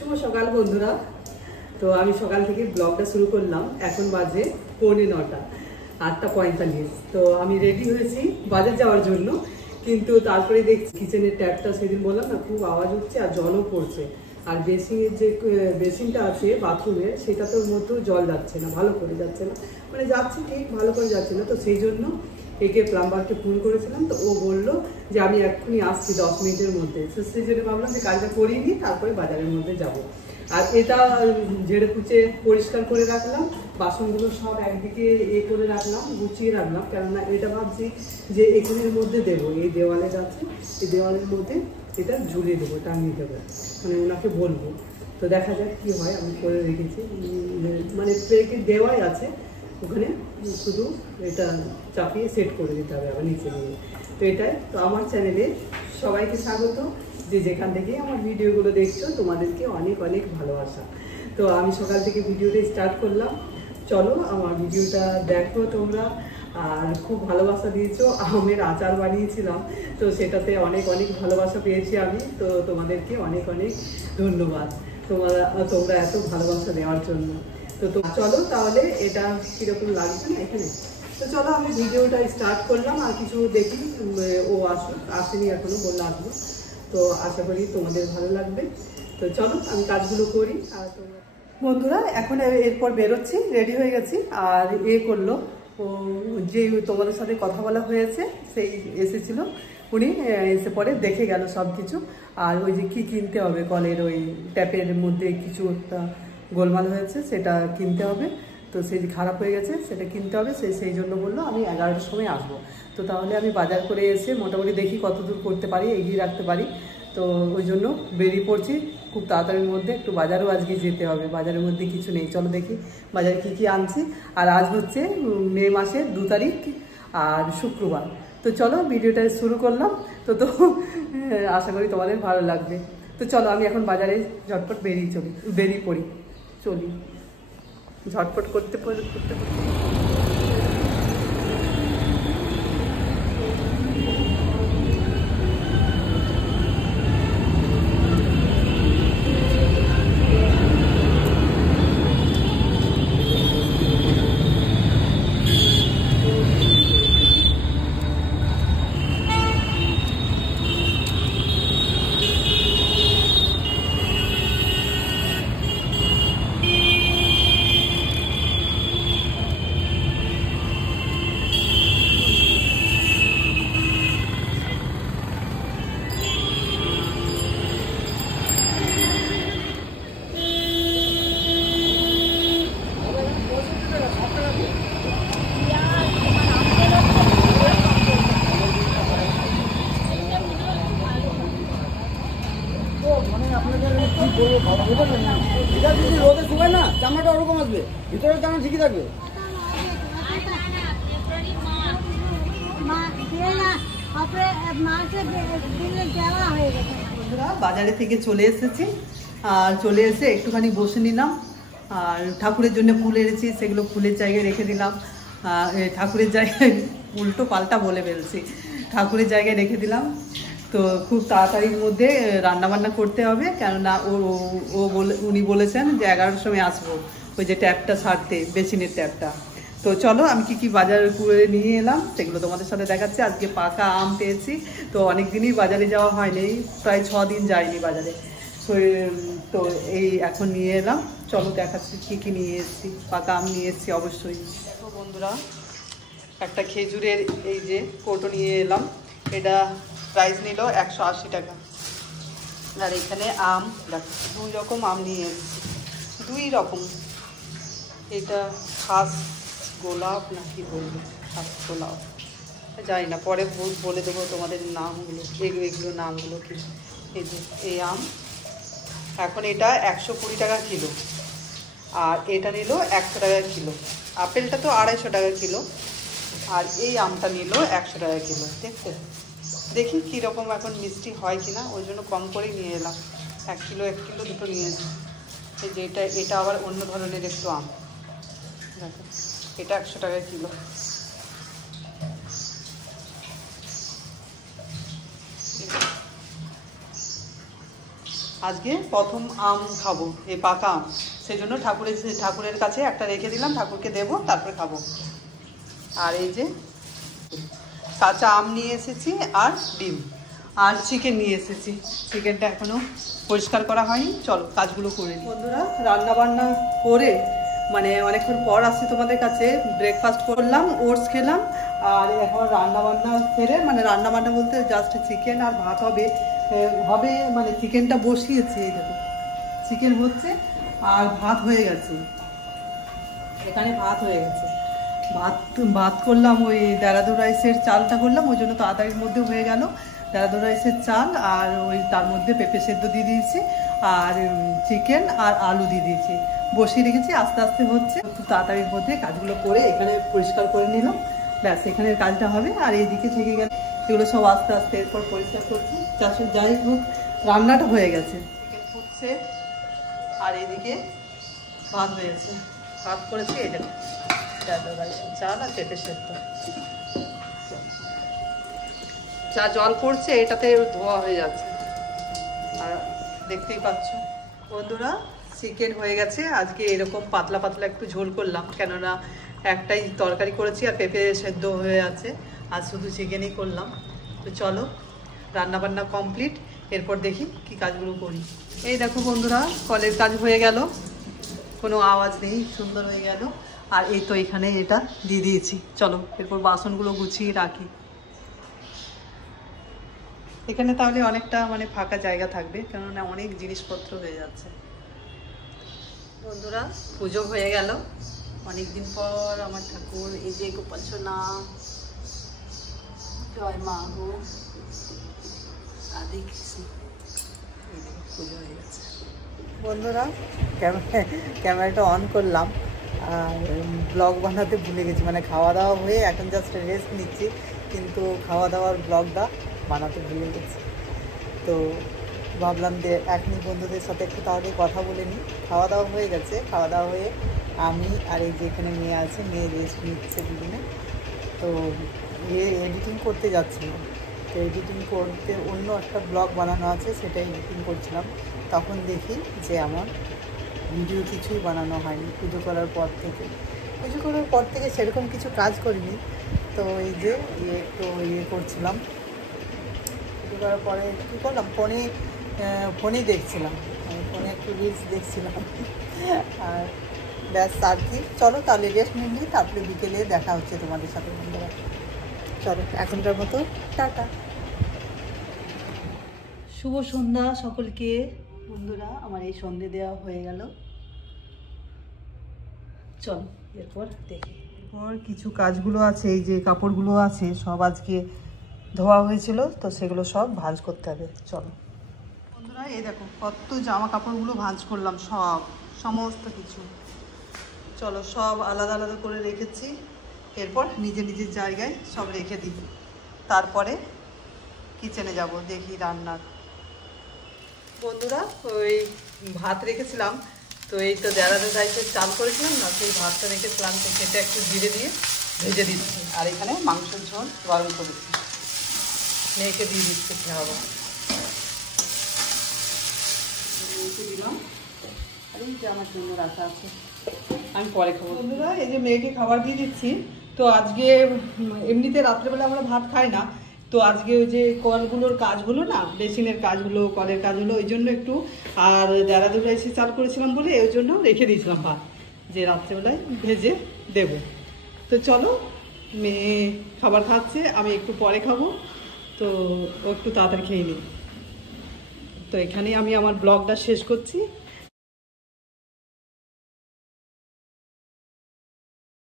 শুভ সকাল বন্ধুরা। তো আমি সকাল থেকে ব্লগটা শুরু করলাম। এখন বাজে 9:45, 8:45। তো আমি রেডি হয়েছি বাজার যাওয়ার জন্য, কিন্তু তারপরে দেখছি কিচেনের ট্যাপটা সেদিন বললাম না খুব আওয়াজ হচ্ছে আর জলও পড়ছে। আর বেসিনের যে বেসিনটা আছে বাথরুমের, সেটাতেও মধ্যেও জল যাচ্ছে না, ভালো করে যাচ্ছে না, মানে যাচ্ছে ঠিক ভালো করে যাচ্ছে না। তো সেই জন্য একে প্লাম্বারকে ফোন করেছিলাম, তো ও বললো যে আমি এক্ষুনি আসছি 10 মিনিটের মধ্যে। তো সেই জন্য ভাবলাম যে কাজটা করিয়ে নিই, তারপরে বাজারের মধ্যে যাব। আর এটা ঝেড়ে কুচে পরিষ্কার করে রাখলাম, বাসনগুলো সব একদিকে করে রাখলাম, গুছিয়ে রাখলাম। কেননা এটা ভাবছি যে এখানের মধ্যে দেবো, এই দেওয়ালে আছে, এই দেওয়ালের মধ্যে এটা ঝুলিয়ে দেবো, টাঙিয়ে দেবো, মানে ওনাকে বলবো। তো দেখা যাক কি হয়। আমি করে রেখেছি, মানে প্লেটে দেওয়াই আছে, ওখানে শুধু এটা চাপিয়ে সেট করে দিতে হবে আবার নিচে নিয়ে। তো এটাই তো আমার চ্যানেলে সবাইকে স্বাগত, যে যেখান থেকে আমার ভিডিওগুলো দেখছো তোমাদেরকে অনেক অনেক ভালোবাসা। তো আমি সকাল থেকে ভিডিওটা স্টার্ট করলাম, চলো আমার ভিডিওটা দেখো তোমরা। আর খুব ভালোবাসা দিয়েছো, আমের আচার বানিয়েছিলাম, তো সেটাতে অনেক অনেক ভালোবাসা পেয়েছি আমি। তো তোমাদেরকে অনেক অনেক ধন্যবাদ তোমরা এত ভালোবাসা দেওয়ার জন্য। তো চলো তাহলে এটা কীরকম লাগছে না এখানে। তো চলো আমি ভিডিওটা স্টার্ট করলাম, আর কিছু দেখি। ও আসেনি এখনো, বললে আসবো। তো আশা করি তোমাদের ভালো লাগবে। তো চলো আমি কাজগুলো করি। আর বন্ধুরা এখন এরপর বেরোচ্ছি, রেডি হয়ে গেছি। আর করলো ও, যে তোমাদের সাথে কথা বলা হয়েছে সেই এসেছিল, উনি এসে পরে দেখে গেল সব কিছু। আর ওই যে কি কিনতে হবে, কলের ওই ট্যাপের মধ্যে কিছু একটা গোলমাল হয়েছে, সেটা কিনতে হবে। তো সেই খারাপ হয়ে গেছে, সেটা কিনতে হবে। সেই জন্য বললো আমি 11টার সময় আসবো। তো তাহলে আমি বাজার করে এসে মোটামুটি দেখি কত দূর করতে পারি, এগিয়ে রাখতে পারি। তো ওই জন্য বেরিয়ে পড়ছি খুব তাড়াতাড়ির মধ্যে। একটু বাজারও আজকে যেতে হবে, বাজারের মধ্যে কিছু নেই। চলো দেখি বাজারে কী কী আনছি। আর আজ হচ্ছে মে মাসের 2 তারিখ আর শুক্রবার। তো চলো ভিডিওটা শুরু করলাম। তো আশা করি তোমাদের ভালো লাগবে। তো চলো আমি এখন বাজারে ঝটপট বেরিয়ে পড়ি। চলি ঝটপট করতে এটা যদি রোদে শুকায় না, চামড়াটা ওরকম আসবে, ভিতরের চামড়া ঠিকই থাকবে। বাজারে থেকে চলে এসেছি, আর চলে এসে একটুখানি বসে নিলাম। আর ঠাকুরের জন্য ফুল এনেছি, সেগুলো ফুলের জায়গায় রেখে দিলাম। ঠাকুরের জায়গায় উল্টো পাল্টা বলে ফেলছি, ঠাকুরের জায়গায় রেখে দিলাম। তো খুব তাড়াতাড়ির মধ্যে রান্নাবান্না করতে হবে, কেননা উনি বলেছেন যে 11টার সময় আসবো, ওই যে ট্যাপটা সারতে, বেসিনের ট্যাপটা। তো চলো আমি কি বাজার করে নিয়ে এলাম সেগুলো তোমাদের সাথে দেখাচ্ছি। আজকে পাকা আম পেয়েছি, তো অনেক দিনই বাজারে যাওয়া হয়নি, প্রায় 6 দিন যায়নি বাজারে। তো এই এখন নিয়ে এলাম, চলো দেখাচ্ছি কি নিয়ে এসেছি। পাকা আম নিয়ে এসেছি অবশ্যই। দেখো বন্ধুরা, একটা খেজুরের এই যে কৌটো নিয়ে এলাম, এটা প্রাইস নিল 180 টাকা। আর এখানে আম দেখো, 2 রকম আম নিয়ে এসেছি, 2 রকম। এটা খাস গোলাপ না কি বলবো, খাস গোলাপ জানি না, পরে বলে দেবো তোমাদের নামগুলো, এগুলো নামগুলো কি। এই যে এই আম, এখন এটা 120 টাকা কিলো, আর এটা নিল 100 টাকা কিলো। আপেলটা তো 250 টাকা কিলো, আর এই আমটা নিল 100 টাকা কিলো। দেখি কীরকম এখন মিষ্টি হয় কিনা, ওই জন্য কম করেই নিয়ে এলাম। 1 কিলো দুটো নিয়ে এসেছি। এই যে এটা আবার অন্য ধরনের একটু আম, দেখো এটা 100 টাকা কিলো। আজকে প্রথম আম খাবো, এই পাকা আম। সেই জন্য ঠাকুরের কাছে একটা রেখে দিলাম, ঠাকুরকে দেবো, তারপরে খাবো। আর এই যে কাঁচা আম নিয়ে এসেছি, আর ডিম, আর চিকেন নিয়ে এসেছি। চিকেনটা এখনো পরিষ্কার করা হয়নি। চলো কাজগুলো করে নিই। বন্ধুরা, রান্না বান্না করে মানে অনেকক্ষণ পর আসছি তোমাদের কাছে। ব্রেকফাস্ট করলাম, ওটস খেলাম, আর এখন রান্না বান্না সেরে, মানে রান্না বান্না বলতে জাস্ট চিকেন আর ভাত হবে। মানে চিকেনটা বসিয়েছি, এই দেখো চিকেন হচ্ছে, আর ভাত হয়ে গেছে, এখানে ভাত হয়ে গেছে। ভাত করলাম, ওই দেরাদুন রাইসের চালটা করলাম, ওই জন্য তাড়াতাড়ির মধ্যে হয়ে গেল। দেরাদুন রাইসের চাল, আর ওই তার মধ্যে পেঁপে সেদ্ধ দিয়ে দিয়েছি, আর চিকেন আর আলু দিয়ে দিয়েছি, বসিয়ে রেখেছি। আস্তে আস্তে হচ্ছে, খুব তাড়াতাড়ির মধ্যে কাজগুলো করে এখানে পরিষ্কার করে নিলাম, ব্যাস এখানের কাজটা হবে। আর এইদিকে থেকে গেলে এগুলো সব আস্তে আস্তে এরপর পরিষ্কার করছি। যাই হোক, রান্নাটা হয়ে গেছে, চিকেন ফুটছে, আর এইদিকে ভাত হয়ে গেছে। ভাত করেছি, এটা চাল আর পেঁপে সেদ্ধ। যা জল পড়ছে এটাতে ধোয়া হয়ে যাচ্ছে, আর দেখতেই পাচ্ছ বন্ধুরা চিকেন হয়ে গেছে। আজকে এরকম পাতলা পাতলা একটু ঝোল করলাম, কেননা একটাই তরকারি করেছি আর পেঁপে সেদ্ধ হয়ে আছে, আর শুধু চিকেনই করলাম। তো চলো রান্নাবান্না কমপ্লিট, এরপর দেখি কি কাজগুলো করি। এই দেখো বন্ধুরা, কলের কাজ হয়ে গেল, কোনো আওয়াজ নেই, সুন্দর হয়ে গেল। আর এই তো এখানে এটা দিয়ে দিয়েছি। চলো এরপর বাসনগুলো গুছিয়ে রাখি। এখানে তাহলে অনেকটা মানে ফাঁকা জায়গা থাকবে, কেননা অনেক জিনিসপত্র হয়ে যাচ্ছে। বন্ধুরা, পুজো হয়ে গেল, অনেকদিন পর আমার ঠাকুর, এই যে গোপাল সোনা, জয় মা গো, রাধে কৃষ্ণ, পুজো হয়ে গেছে। বন্ধুরা, ক্যামেরাটা অন করলাম, আর ব্লগ বানাতে ভুলে গেছি, মানে খাওয়া দাওয়া হয়ে এখন জাস্ট রেস্ট নিচ্ছি, কিন্তু খাওয়া দাওয়ার ব্লগটা বানাতে ভুলে গেছি। তো ভাবলাম যে এখনই বন্ধুদের সাথে একটু তাহলে কথা বলে নিই। খাওয়া দাওয়া হয়ে গেছে, খাওয়া দাওয়া হয়ে আমি আর এই যে এখানে মেয়ে আছে, মেয়ে রেস্ট নিচ্ছে দুদিনে। তো এডিটিং করতে যাচ্ছিলাম, তো এডিটিং করতে অন্য একটা ব্লগ বানানো আছে, সেটা এডিটিং করছিলাম। তখন দেখি যে আমার ভিডিও কিছুই বানানো হয়নি পুজো করার পর থেকে। পুজো করার পর থেকে সেরকম কিছু কাজ করিনি। তো এই যে একটু করছিলাম, পুজো করার পরে কী করলাম, ফোনেই দেখছিলাম, ফোনে একটু রিলস দেখছিলাম, আর ব্যাস আর কি। চলো তাহলে রেস্ট নিই, তারপরে বিকেলে দেখা হচ্ছে তোমাদের সাথে বন্ধুরা। চলো এখনকার মতো টাটা। শুভ সন্ধ্যা সকলকে। বন্ধুরা, আমার এই সন্ধে দেওয়া হয়ে গেল। চলো এরপর দেখি। এরপর কিছু কাজগুলো আছে, এই যে কাপড়গুলো আছে সব আজকে ধোয়া হয়েছিল, তো সেগুলো সব ভাঁজ করতে হবে। চলো বন্ধুরা, এই দেখো কত জামা কাপড়গুলো ভাঁজ করলাম, সমস্ত কিছু। চলো সব আলাদা আলাদা করে রেখেছি, এরপর নিজের নিজের জায়গায় সব রেখে দিই, তারপরে কিচেনে যাব দেখি রান্নার। বন্ধুরা, ওই ভাত রেখেছিলাম, তো এই তো দেরাদুন রাইসের চাল করেছিলাম না, সেই ভাতটা রেখেছিলাম, তো সেটা একটু জিরে দিয়ে ভেজে দিচ্ছি। আর এখানে মাংসের ঝোল গরম করেছি, মেয়েকে দিয়ে দিচ্ছি খাওয়াবো। মেয়েকে দিলাম, আর এই যে আমার জন্য রাখা আছে, আমি পরে খাবো। বন্ধুরা, এই যে মেয়েকে খাবার দিয়ে দিচ্ছি। তো আজকে এমনিতে রাত্রেবেলা আমরা ভাত খাই না, তো আজকে ওই যে কলগুলোর কাজ হলো না, বেসিনের কাজ হলো, কলের কাজ হলো, ওই জন্য একটু, আর দেরাদুন রাইসে চাল করেছিলাম বলে ওই জন্য রেখে দিয়েছিলাম ভাত, যে রাত্রেবেলায় ভেজে দেব। তো চলো, মেয়ে খাবার খাচ্ছে, আমি একটু পরে খাবো, তো ও একটু তাড়াতাড়ি খেয়ে নিই। তো এখানেই আমি আমার ব্লগটা শেষ করছি।